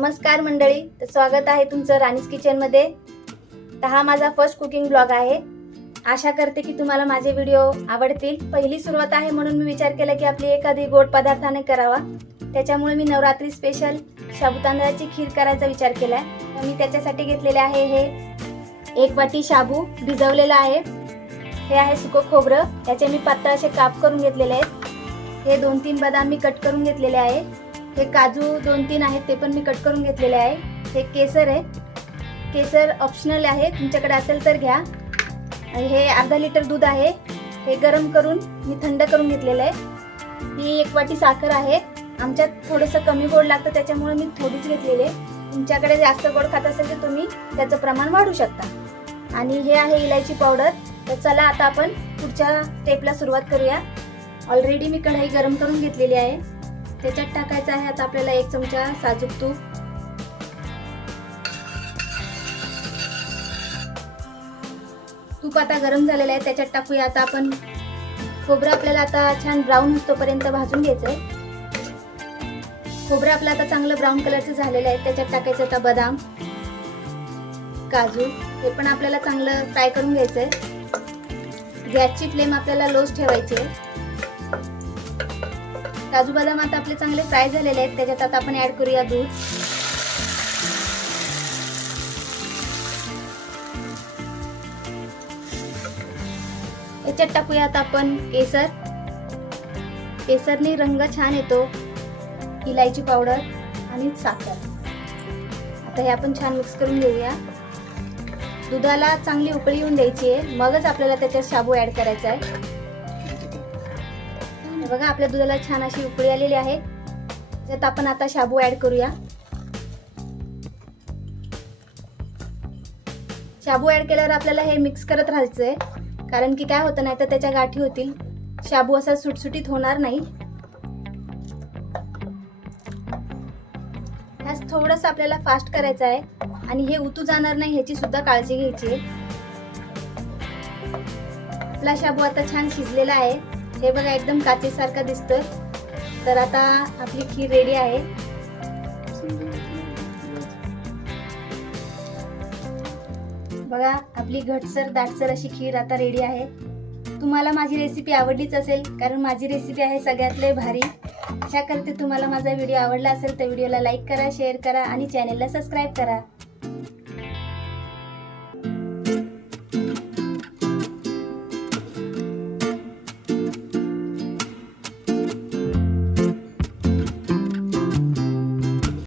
नमस्कार मंडळी तर स्वागत आहे तुमचं राणीज किचनमध्ये तर हा माझा फर्स्ट कुकिंग ब्लॉग आहे. आशा करते की तुम्हाला माझे व्हिडिओ आवडतील. पहिली सुरुवात आहे म्हणून मी विचार केला की आपली एखादी गोड पदार्थाने करावा. त्याच्यामुळे मी नवरात्री स्पेशल शाबू खीर करायचा विचार केला आहे मी त्याच्यासाठी घेतलेले आहे हे एक वाटी शाबू भिजवलेला आहे. हे आहे सुकं खोबरं. याचे मी पातळ असे काप करून घेतलेले आहेत. हे दोन तीन बदाम मी कट करून घेतलेले आहे. हे काजू दोन तीन आहेत ते पण मी कट करून घेतलेले आहे. हे केसर आहे केसर ऑप्शनल आहे तुमच्याकडे असेल तर घ्या. हे अर्धा लिटर दूध आहे. हे गरम करून मी थंड करून घेतलेलं आहे. ही एक वाटी साखर आहे. आमच्यात थोडंसं कमी गोड लागतं त्याच्यामुळे मी थोडीच घेतलेली आहे. तुमच्याकडे जास्त गोड खात असेल तर तुम्ही त्याचं प्रमाण वाढू शकता. आणि हे आहे इलायची पावडर तर चला आता आपण पुढच्या स्टेपला सुरुवात करूया. ऑलरेडी मी कढाई गरम करून घेतलेली आहे. त्याच्यात टाकायचं आहे आता आपल्याला एक चमचा साजूक तूप. तूप आता गरम झालेलं आहे त्याच्यात टाकूया आता आपण. खोबरं आपल्याला आता छान ब्राऊन होतोपर्यंत भाजून घ्यायचंय. खोबरं आपलं आता चांगलं ब्राऊन कलरचं झालेलं आहे त्याच्यात टाकायचं आता बदाम काजू हे पण आपल्याला चांगलं फ्राय करून घ्यायचंय. गॅसची फ्लेम आपल्याला लोच ठेवायची आहे. काजू बदाम आता आपले चांगले फ्राय झालेले आहेत. त्याच्यात आता आपण ऍड करूया दूध. याच्यात टाकूया आता आपण केसर. केसरने रंग छान येतो. इलायची पावडर आणि साखर. आता हे आपण छान मिक्स करून घेऊया. दुधाला चांगली उकळी येऊन द्यायची आहे. मगच आपल्याला त्याच्यात शाबू ऍड करायचा आहे. बघा आपल्या दुधाला छान अशी उकळी आलेली आहे. त्यात आपण आता शाबू ऍड करूया. शाबू ऍड केल्यावर आपल्याला हे मिक्स करत राहायचंय. कारण की काय होतं नाही तर त्याच्या गाठी होतील. शाबू असा सुटसुटीत होणार नाही. ह्याच थोडस आपल्याला फास्ट करायचं आहे. आणि हे उतू जाणार नाही ह्याची सुद्धा काळजी घ्यायची आहे. आपला शाबू आता छान शिजलेला आहे. हे बघा एकदम काचेसारखं दिसतोय. तर आता आपली खीर रेडी आहे. बघा आपली घटसर दाटसर अशी खीर आता रेडी आहे. तुम्हाला माझी रेसिपी आवडलीच असेल कारण माझी रेसिपी आहे सगळ्यातले भारी. अशा करते तुम्हाला माझा व्हिडिओ आवडला असेल तर व्हिडिओला लाईक करा शेअर करा आणि चॅनेलला सबस्क्राईब करा.